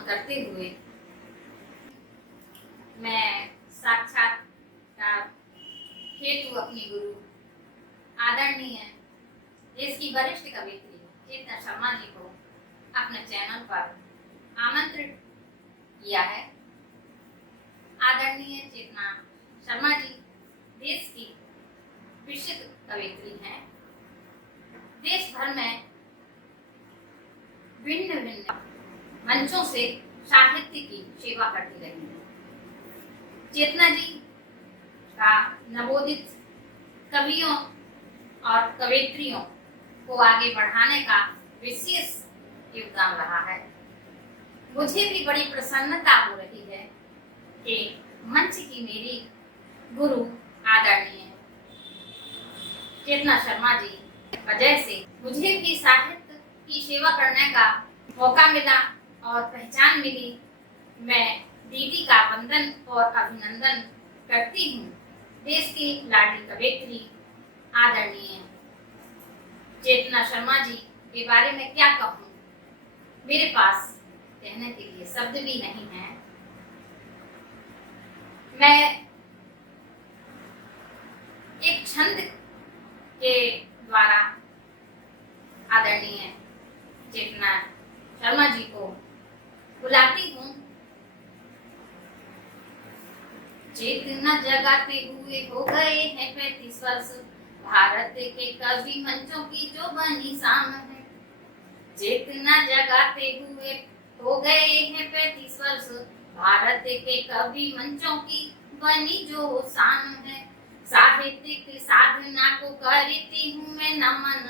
प्रणाम करते हुए मैं साक्षात्कार हेतु अपनी गुरु आदरणीय देश की वरिष्ठ कवियत्री चेतना शर्मा जी को अपने चैनल पर आमंत्रित किया है। आदरणीय चेतना शर्मा जी देश की प्रसिद्ध कवियत्री हैं। देश भर में भिन्न भिन्न मंचों से साहित्य की सेवा करती रही है। चेतना जी का नवोदित कवियों और कवयित्रियों को आगे बढ़ाने का विशेष योगदान रहा है। मुझे भी बड़ी प्रसन्नता हो रही है कि मंच की मेरी गुरु आदरणीय चेतना शर्मा जी वजह से मुझे भी साहित्य की सेवा करने का मौका मिला और पहचान मिली। मैं दीदी का वंदन और अभिनंदन करती हूँ। देश की लाडली कवयित्री आदरणीय चेतना शर्मा जी के बारे में क्या कहूँ, मेरे पास कहने के लिए शब्द भी नहीं है। मैं एक छंद के द्वारा आदरणीय चेतना शर्मा जी को बुलाती हूँ। चेतना जगाते हुए हो गए हैं 35 वर्ष, भारत के कवि मंचों की जो बनी शान है। चेतना जगाते हुए हो गए हैं 35 वर्ष, भारत के कवि मंचों की बनी जो शान है। साहित्यिक साधना को करती हूँ मैं नमन,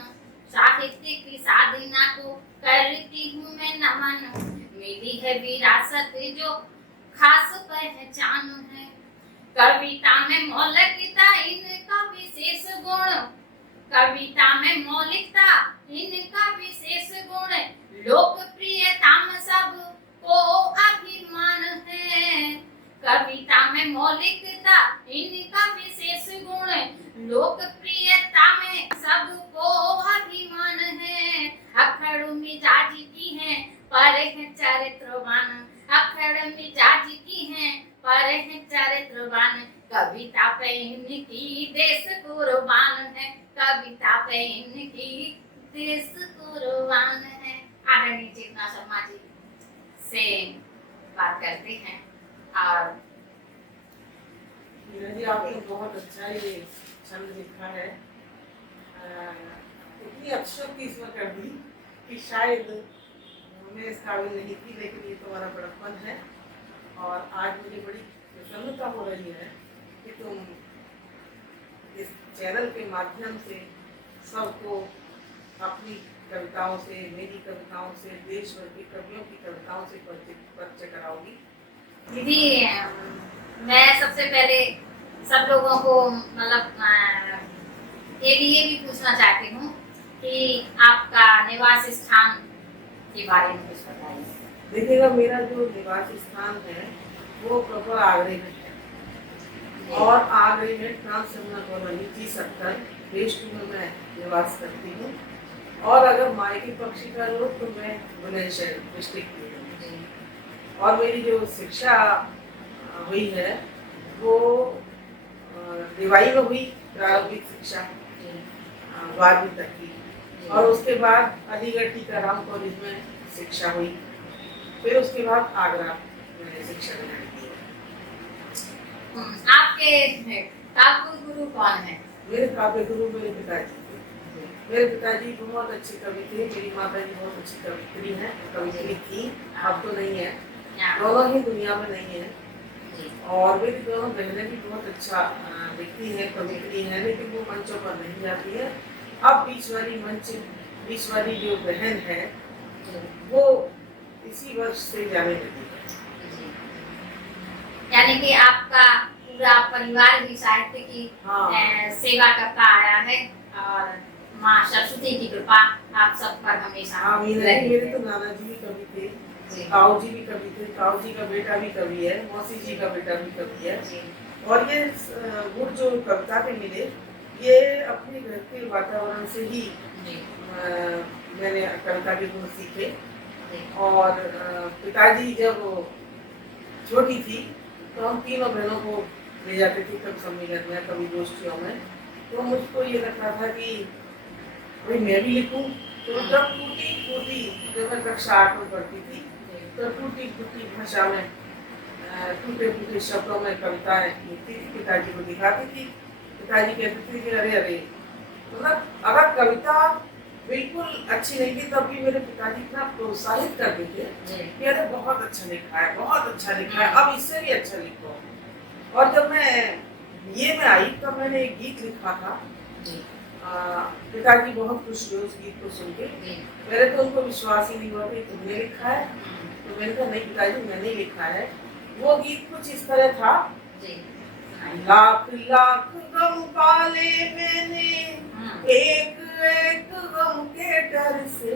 साहित्यिक साधना को करती हूँ मैं नमन। मिली है विरासत जो खास पहचान है। कविता में मौलिकता इनका विशेष गुण, कविता में मौलिकता इनका विशेष गुण। लोकप्रियता में सबको अभिमान है। कविता में मौलिकता इनका विशेष गुण, लोकप्रियता में सबको अभिमान है। अखड़ मिजाज की हैं पर है चरित्रवान, अखड़ मिजाज की हैं पर है चरित्रवान। कविता पे इनकी देश कुर्बान है, कविता पे इनकी देश कुर्बान है। आदरणीय चेतना शर्मा जी से बात करते हैं। और जी आपने बहुत अच्छा ये छंद लिखा है। इतनी अक्षर की इसमें कर दी कि शायद मैं इस काबिल नहीं थी, लेकिन ये तुम्हारा बड़प्पन है। और आज मुझे बड़ी प्रसन्नता हो रही है कि तुम इस चैनल के माध्यम से सबको अपनी कविताओं से, मेरी कविताओं से, देश भर की कवियों की कविताओं से परिचय कराओगी। दीदी, मैं सबसे पहले सब लोगों को मतलब के लिए भी पूछना चाहती हूँ कि आपका निवास स्थान के बारे में कुछ बताइए। देखिएगा, मेरा जो निवास स्थान है वो प्रॉपर आगरे में है और आगरे में ट्रांसजमुना कॉलोनी G70 फेज 2 में मैं निवास करती हूँ। और अगर मायके पक्ष का लो तो मैं बुलंदशहर डिस्ट्रिक्ट की हूँ। और मेरी जो शिक्षा हुई है वो दिवाई में हुई, प्रारंभिक शिक्षा 12वीं तक की। और उसके बाद अलीगढ़ टीकाराम कॉलेज में शिक्षा हुई। फिर उसके बाद आगरा मैंने शिक्षा ग्रहण की। आपके काव्य गुरु कौन है? मेरे काव्य गुरु मेरे पिताजी थे। मेरे पिताजी बहुत अच्छे कवि थे। मेरी माता जी बहुत अच्छी कवित्री हैं, कवित्री थी, अब तो नहीं है, दोनों ही दुनिया में नहीं है। और मेरी दोनों बहनें भी बहुत अच्छा लिखती हैं, कवित्री हैं, लेकिन वो मंचों पर नहीं जाती है। अब बीच वाली जो बहन है वो इसी वर्ष से जाने लगी है। यानी कि आपका पूरा परिवार भी साहित्य की सेवा करता आया है और माँ सरस्वती की कृपा आप सब पर हमेशा मेरे तो नाना जी भी कवि थे, ताऊ जी भी कवि थे, ताऊ जी का बेटा भी कवि है, मौसी जी का बेटा भी कवि है। और ये गुण जो कविता के मिले ये अपने घर के वातावरण से ही मैंने कविता के गुण सीखे। और पिताजी जब छोटी थी तो हम तीनों बहनों को ले जाते थे कभी सम्मेलन में, कभी गोष्ठियों में। तो मुझको ये लगता था कि भाई मैं भी लिखूं। तो जब टूटी फूटी, जब मैं कक्षा 8 में पढ़ती थी, तो टूटी फूटी भाषा में टूटे फूटे शब्दों में कविताएं लिखती थी, पिताजी को दिखाती थी। पिताजी कहते थे कि अरे अरे, मतलब अगर कविता बिल्कुल अच्छी नहीं थी तब भी मेरे पिताजी इतना प्रोत्साहित करते थे कि अरे बहुत अच्छा लिखा है, बहुत अच्छा लिखा है, अब इससे भी अच्छा लिखो। और जब मैं ये में आई तब मैंने एक गीत लिखा था। पिताजी बहुत खुश हुए उस गीत को सुन के। पहले तो उनको विश्वास ही नहीं हुआ कि तुमने लिखा है। तो मैंने कहा नहीं पिताजी, मैंने लिखा है। वो गीत कुछ इस तरह था, लाख लाख गम पाले मैंने एक एक गम के डर से,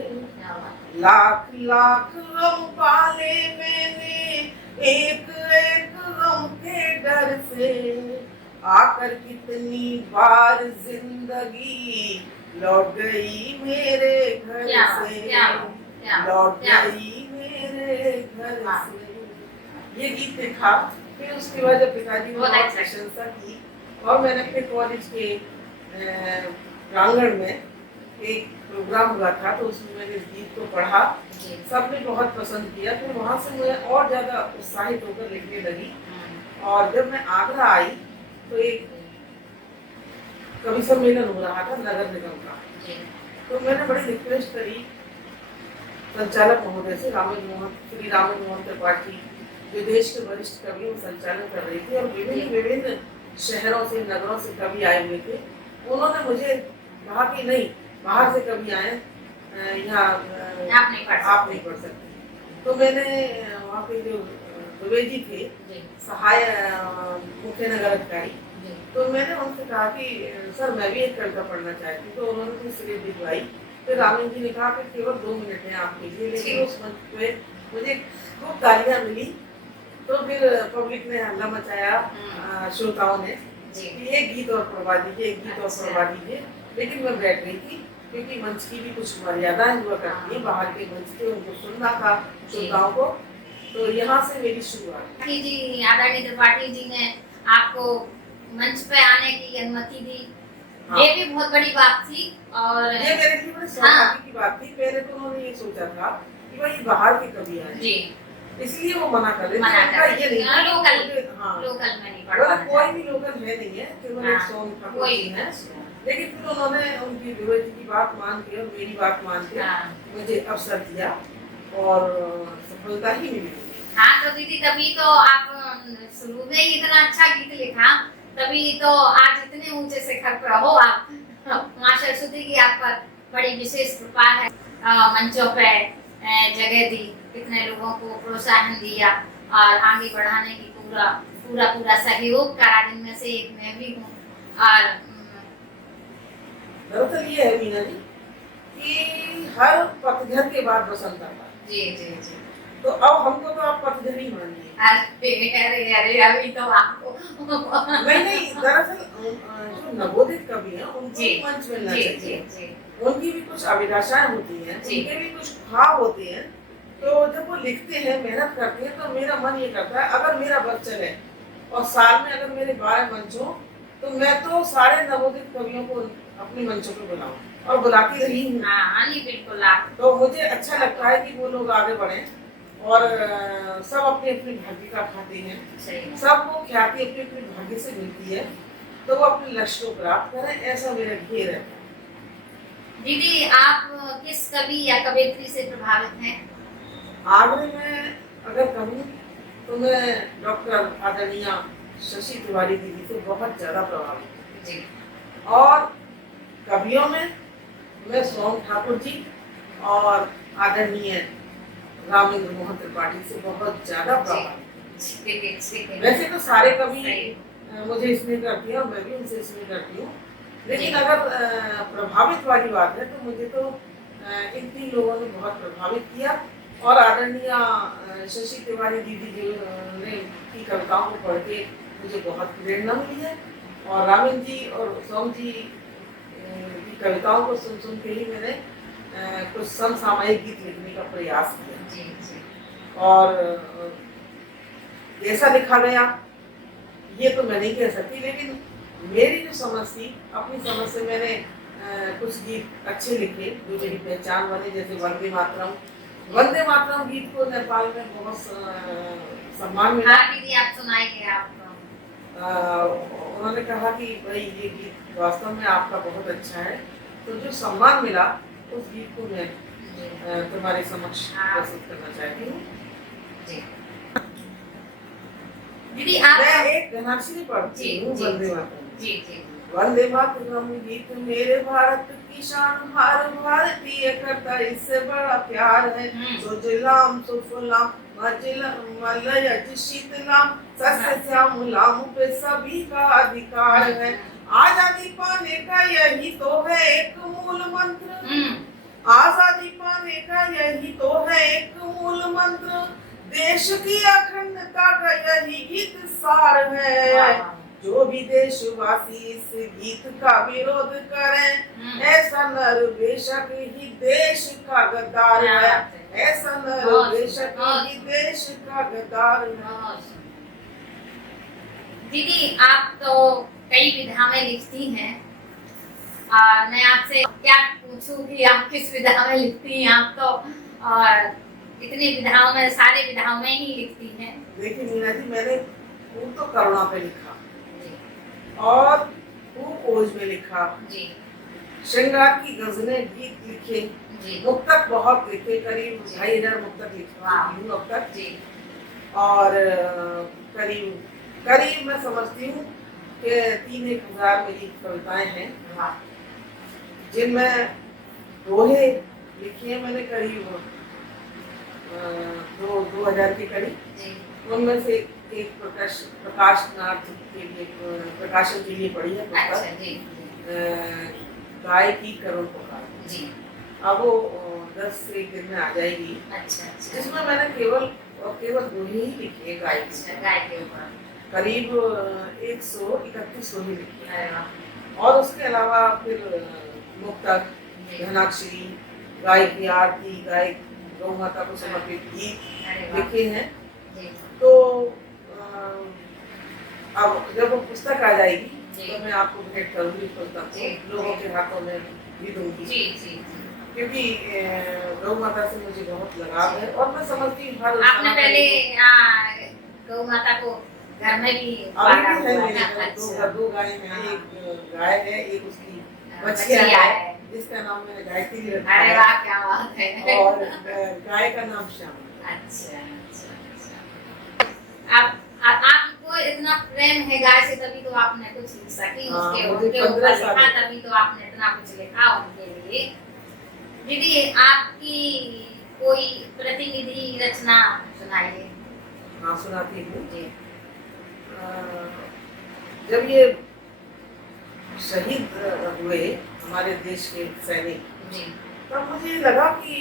लाख लाख गम पाले मैंने एक एक गम के डर से, आकर कितनी बार जिंदगी लौट गई मेरे घर से, लौट गई मेरे घर से। ये गीत लिखा। फिर उसके बाद जब पिताजी ने बहुत प्रशंसा की और मैंने अपने कॉलेज के प्रांगण में एक प्रोग्राम हुआ था तो उसमें मैंने इस गीत को पढ़ा, सबने बहुत पसंद किया। फिर वहाँ से मैं और ज़्यादा उत्साहित होकर लिखने लगी। और जब मैं आगरा आई तो एक कवि सम्मेलन हो रहा था नगर निगम का। तो मैंने बड़ी रिक्वेस्ट करी संचालक महोदय से, श्री रामेंद्र मोहन त्रिपाठी, जो देश के वरिष्ठ कवि संचालन कर रही थी और विभिन्न शहरों से, नगरों से कवि आए हुए थे। उन्होंने मुझे कहा कि नहीं, बाहर से कवि आए, यहाँ आप नहीं पढ़ सकते। तो मैंने वहाँ पे जो द्विवेदी थे, सहाय मुख्य नगर अधिकारी, तो मैंने उनसे कहा कि सर मैं भी एक कविता पढ़ना चाहती हूँ। तो उन्होंने मुझे स्लिप दिखवाई। फिर रामेंद्र जी ने कहा कि केवल 2 मिनट हैं आपके लिए, लेकिन उस मंच पे मुझे खूब तालियां मिली। तो फिर पब्लिक ने हल्ला मचाया, श्रोताओं ने, कि ये गीत और पढ़वा दीजिए, एक गीत और पढ़वा दीजिए। लेकिन मैं बैठ गई थी क्योंकि मंच की भी कुछ मर्यादाएं हुआ करती है, बाहर के मंच पे उनको सुनना था श्रोताओं को। तो यहाँ से मेरी शुरुआत। जी, आदरणीय त्रिपाठी जी ने आपको मंच पे आने की अनुमति दी। हाँ। ये भी बहुत बड़ी बात थी और ये मेरे लिए बड़ी सौभाग्य की बात थी। पहले तो उन्होंने ये सोचा था कि भाई बाहर के कवि आए जी, इसलिए वो मना कर रहे थे। ये नहीं, लोकल में नहीं पढ़ा, कोई भी लोकल है नहीं है, केवल एक सोम ठाकुर जी है। लेकिन फिर उन्होंने उनकी द्विवेदी की बात मान के और मेरी बात मान के मुझे अवसर दिया और सफलता ही मिली। हाँ तो दीदी, तभी तो आप शुरू में ही इतना अच्छा गीत लिखा, तभी तो आज इतने ऊंचे शिखर पर हो आप। माँ सरस्वती की आप पर बड़ी विशेष कृपा है। मंचों पे जगह दी, कितने लोगों को प्रोत्साहन दिया और आगे बढ़ाने की पूरा सहयोग करा, जिनमें से एक मैं भी हूँ। और दरअसल ये है मीना जी कि हर पतझड़ के बाद बसंत आता है। जी जी जी। तो अब हमको तो आप पतझड़ ही मानिए। अरे अभी तो आपको नहीं, दरअसल जो नवोदित कवि हैं उनको मंच मिलना चाहिए। उनकी भी कुछ अभिलाषाएं होती हैं, उनके भी कुछ ख्वाब होते हैं। तो जब वो लिखते हैं, मेहनत करते हैं, तो मेरा मन ये करता है अगर मेरा बस चले और साल में अगर मेरे 12 मंच हो तो मैं तो सारे नवोदित कवियों को अपने मंचों पे बुलाऊं और बुलाती रही हूँ। बिल्कुल। तो मुझे अच्छा लगता है कि वो लोग आगे बढ़े और सब अपने अपने भाग्य का खाते हैं, सबको ख्याति अपने अपने भाग्य से मिलती है, तो वो अपने लक्ष्य को प्राप्त करें, ऐसा मेरा ध्येय रहता है। दीदी, आप किस कवि या कवयित्री से प्रभावित हैं? आगरे में अगर कहूँ तो मैं डॉक्टर आदरणीय शशि तिवारी दीदी से बहुत ज्यादा प्रभावित जी। और कवियों में मैं सोम ठाकुर जी और आदरणीय रामेंद्र मोहन त्रिपाठी से बहुत ज्यादा प्रभावित। वैसे तो सारे कवि मुझे स्नेह करती है और मैं भी उनसे स्नेह करती हूँ, लेकिन अगर प्रभावित वाली बात है तो मुझे तो इन 3 लोगों ने बहुत प्रभावित किया। और आदरणीय शशि तिवारी दीदी ने की कविताओं को पढ़ के मुझे बहुत प्रेरणा मिली है और रामेंद्र जी और सोम जी की कविताओं को सुन के ही मैंने कुछ समसामयिक गीत लिखने का प्रयास किया। जी जी और जैसा लिखा गया ये तो मैं नहीं कह सकती, लेकिन मेरी जो समझ थी, अपनी समझ से मैंने कुछ गीत अच्छे लिखे जो मेरी पहचान बने, जैसे वंदे मातरम। वंदे मातरम गीत को नेपाल में बहुत सम्मान मिला। हाँ दीदी आप सुनाइए आप। उन्होंने कहा कि भाई ये गीत वास्तव में आपका बहुत अच्छा है, तो जो सम्मान मिला उस गीत को मैं तुम्हारे समक्ष प्रस्तुत करना चाहती हूँ। जी दीदी आप मैं एक घनाक्षरी पढ़ती हूँ वंदे मातरम। जी जी वंदे मातरम गीत मेरे भारत की शान, हर भारतीय करता इससे बड़ा प्यार है। सुजलाम सुफलाम मलयज शीतलाम सस्य श्यामलाम पे सभी का अधिकार है। आजादी पाने का यही तो है एक मूल मंत्र, आजादी पाने का यही तो है एक मूल मंत्र, देश की अखंडता का यही गीत सार है। जो भी देशवासी इस गीत का विरोध करें, ऐसा नर बेशक ही देश का गद्दार है, ऐसा नर बेशक ही देश का गद्दार है। दीदी आप तो कई विधा में लिखती हैं, मैं आपसे क्या पूछूं कि आप किस विधा में लिखती हैं? आप तो इतनी विधाओं में, सारे विधाओं में ही लिखती हैं। देखिए मीना जी, मैंने खूब तो करुणा पे लिखा और खूब ओज में लिखा जी, श्रृंगार की गजलें गीत लिखे, मुक्तक बहुत लिखे, करीब 2500 मुक्तक लिखी हूँ अब तक जी। और करीब मैं समझती हूँ कि 3-1000 मेरी कविताएं हैं, जिनमें दोहे लिखे हैं मैंने करीब 2000 के करीब। उनमें से एक प्रकाशनार्थ के लिए, प्रकाशन के लिए पढ़ी है पुस्तक गाय की करुण पुकार जी। अब वो 10 से एक दिन में आ जाएगी। अच्छा। जिसमें मैंने केवल दोहे ही लिखे हैं गाय के ऊपर, करीब 131 दोहे लिखे हैं। और उसके अलावा फिर मुक्तक, घनाक्षरी, गाय की आरती, गाय गौ माता को समर्पित गीत लिखे हैं। तो अब जब वो पुस्तक आ जाएगी तो मैं आपको भेंट करूंगी पुस्तक को, लोगों के हाथों में भी दूंगी, क्योंकि गौ माता से मुझे बहुत लगाव है। और मैं समझती हूँ हर आपने पहले गौ माता को घर में भी है, 2 गाय हैं, एक गाय है, एक उसकी बछिया है जिसका नाम मैंने गायत्री रखा है। अरे वाह क्या बात है। और गाय का नाम श्याम। अच्छा। आपको इतना प्रेम है गाय से, तभी तो आपने कुछ लिख सकी उसके ऊपर लिखा, तभी तो आपने इतना कुछ लिखा उनके लिए। दीदी आपकी कोई प्रतिनिधि रचना सुनाइए। हाँ सुनाती हूँ जी। जब ये शहीद हुए हमारे देश के सैनिक, तब मुझे लगा कि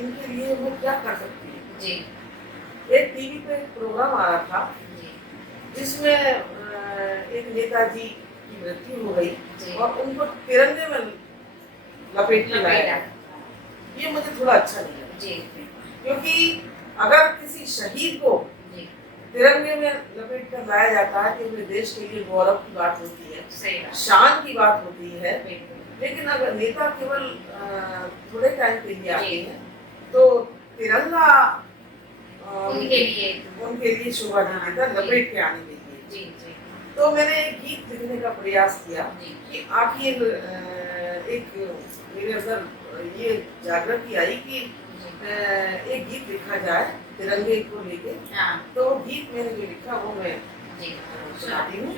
इनके लिए वो क्या कर सकती है जी। एक टीवी पे एक प्रोग्राम आ रहा था जिसमें एक नेताजी की मृत्यु हो गई और उनको तिरंगे में लपेट के लाया। ये मुझे थोड़ा अच्छा नहीं लगा, क्योंकि अगर किसी शहीद को तिरंगे में लपेट कर लाया जाता है तो अपने देश के लिए गौरव की बात होती है, शान की बात होती है। लेकिन अगर नेता केवल थोड़े टाइम के लिए आते हैं तो तिरंगा उनके लिए शोभा नहीं देता, लपेट के आने के लिए। तो मैंने एक गीत लिखने का प्रयास किया कि आखिर एक मेरे अंदर ये जागृति आई कि एक गीत लिखा जाए तिरंगे को लेके। तो गीत मैंने जो लिखा वो मैं सुनाती हूँ।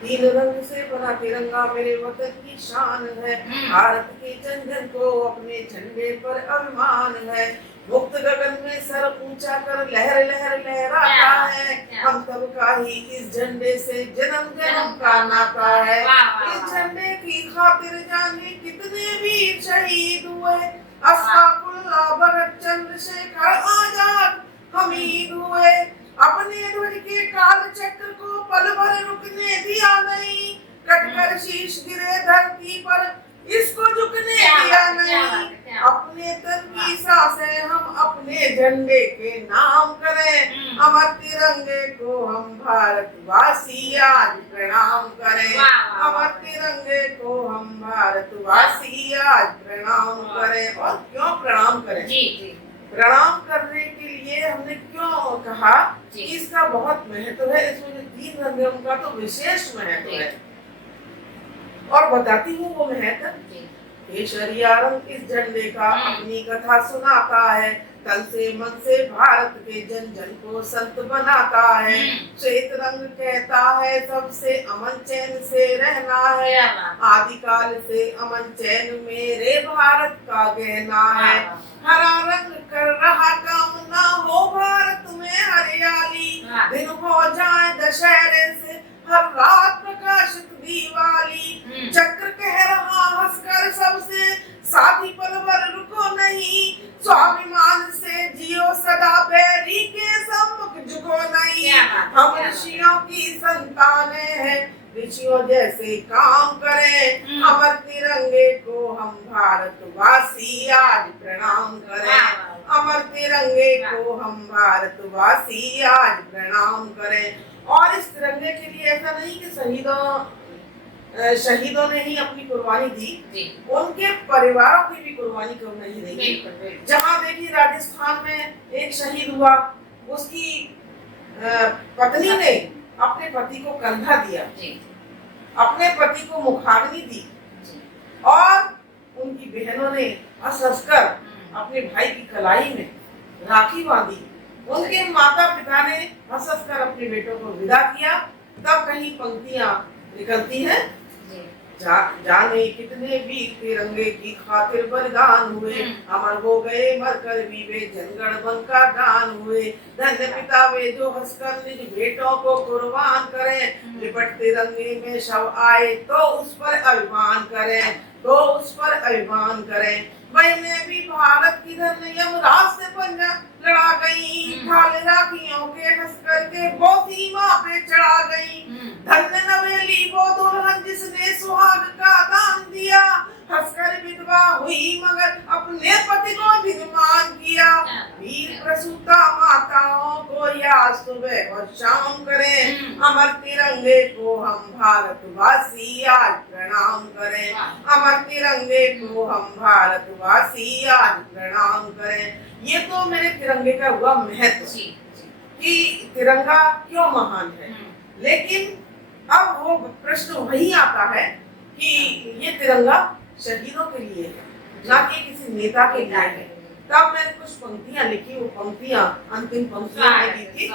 3 रंग से बना तिरंगा मेरे वतन की शान है, भारत के जन जन को अपने झंडे पर अभिमान है, मुक्त गगन में सर ऊंचा कर लहर लहर लहराता है, हम सब का ही इस झंडे से जन्म जन्म का नाता है। इस झंडे की खातिर जाने कितने वीर शहीद हुए, अशफाकुल्लाह भगत चंद्रशेखर आजाद हमीद हुए, अपने ध्वज के काल चक्र को पल भर रुकने दिया नहीं, कटकर शीश गिरे धरती पर इसको झुकने दिया नहीं, अपने तन की सांसें हम अपने झंडे के नाम करें, अमर तिरंगे को हम भारतवासी आज प्रणाम करें, अमर तिरंगे को हम भारतवासी आज प्रणाम करें। और क्यों प्रणाम करें? जी जी। प्रणाम करने के लिए हमने क्यों कहा कि इसका बहुत महत्व है। इसमें जो 3 रंग है उनका तो विशेष महत्व है और बताती हूँ वो महत्व। केसरिया रंग इस झंडे का अपनी कथा सुनाता है, तन से मन से भारत के जन जन को संत बनाता है। श्वेत रंग कहता है सबसे अमन चैन से रहना है, आदिकाल से अमन चैन मेरे भारत का गहना है। हरा रंग कर रहा काम ना हो भारत में हरियाली, दिन हो जाए दशहरे से हर रात प्रकाशित दिवाली। चक्र कह रहा हंसकर सबसे साथी पल भर रुको नहीं, स्वाभिमान से जियो सदा बैरी के सम्मुख झुको नहीं। हम ऋषियों की संतानें हैं, ऋषियों जैसे काम करें, अमर तिरंगे को हम भारतवासी आज प्रणाम करें, अमर तिरंगे को हम भारतवासी आज प्रणाम करें। और इस तिरंगे के लिए ऐसा नहीं कि शहीदों ने ही अपनी कुर्बानी दी, उनके परिवारों की भी कुर्बानी क्यों नहीं रही। जहाँ देखिए राजस्थान में एक शहीद हुआ, उसकी पत्नी ने अपने पति को कंधा दिया, अपने पति को मुखाग्नि दी और उनकी बहनों ने हंस हंसकर अपने भाई की कलाई में राखी बांधी। उनके माता पिता ने हंस हंसकर अपने बेटों को विदा किया। तब कहीं पंक्तियां निकलती हैं, जाने कितने वीर तिरंगे की खातिर बलिदान हुए, अमर हो गए मरकर भी वे जनगण मन का गान हुए। धन्य पिता वे जो हंसकर निज बेटों को कुर्बान करें, लिपट तिरंगे में शव आए तो उस पर अभिमान करें, तो उस पर अभिमान करें। बहनें भी भारत की धन्य यमराज से पंजा लड़ा गई, खाले राखियों के हंस करके वो सीमा पे चढ़ा गई। धन्य नवेली वो दुल्हन जिसने सुहाग का दान दिया, हंसकर विधवा हुई मगर अपने पति को धिक्कार किया। वीर प्रसूता माताओं को याद सुबह और शाम करें, अमर तिरंगे को हम भारतवासी आज प्रणाम करें, अमर तिरंगे को हम भारतवासी आज प्रणाम करें। ये तो मेरे तिरंगे का हुआ महत्व कि तिरंगा क्यों महान है। लेकिन अब वो प्रश्न वही आता है कि ये तिरंगा शहीदों के लिए है, ना कि किसी नेता के लिए है। तब मैंने कुछ पंक्तियां लिखी, वो पंक्तियां अंतिम पंक्तियां लिखी थी।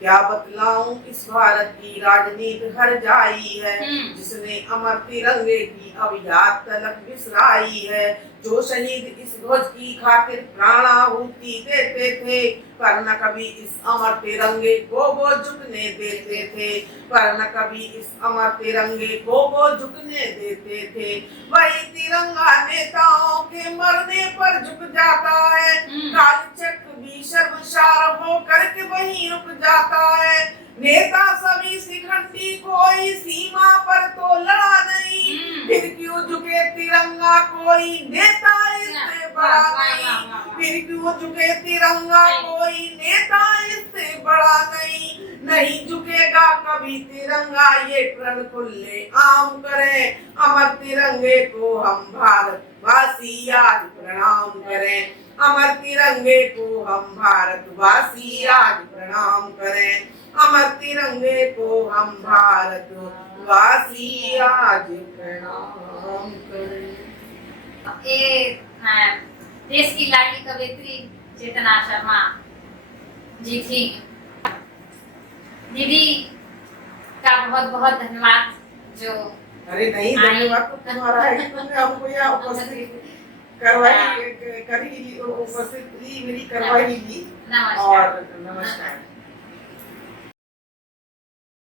क्या बतलाऊं इस भारत की राजनीति हर जाई है, जिसने अमर तिरंगे की अब याद तलक बिसराई है। जो शहीद इस ध्वज की खातिर प्राणाहुति देते थे, पर न कभी इस अमर तिरंगे को वो झुकने देते थे, पर न कभी इस अमर तिरंगे को वो झुकने देते थे। वही तिरंगा नेताओं के मरने पर झुक जाता है, काल चक्र भी शर्मसार हो करके वहीं रुक जाता है। नेता सभी शिखंडी कोई सीमा पर तो लड़ा नहीं, फिर क्यों झुके तिरंगा कोई नेता इससे बड़ा नहीं, फिर क्यों झुके तिरंगा कोई नेता इससे बड़ा नहीं। नहीं झुकेगा कभी तिरंगा ये प्रण खुले आम करें, अमर तिरंगे को हम भारतवासी आज प्रणाम करें, अमर तिरंगे को हम भारतवासी आज प्रणाम करें, अमर तिरंगे को हम भारतवासी आज प्रणाम करें। देश की लाडली कवयित्री चेतना शर्मा जी थी। दीदी का बहुत बहुत धन्यवाद। जो अरे नहीं, धन्यवाद तो तुम्हारा है कि तुमने हमको यहाँ उपस्थित करवाई, उपस्थिति मेरी करवाई ली। नमस्कार। और नमस्कार।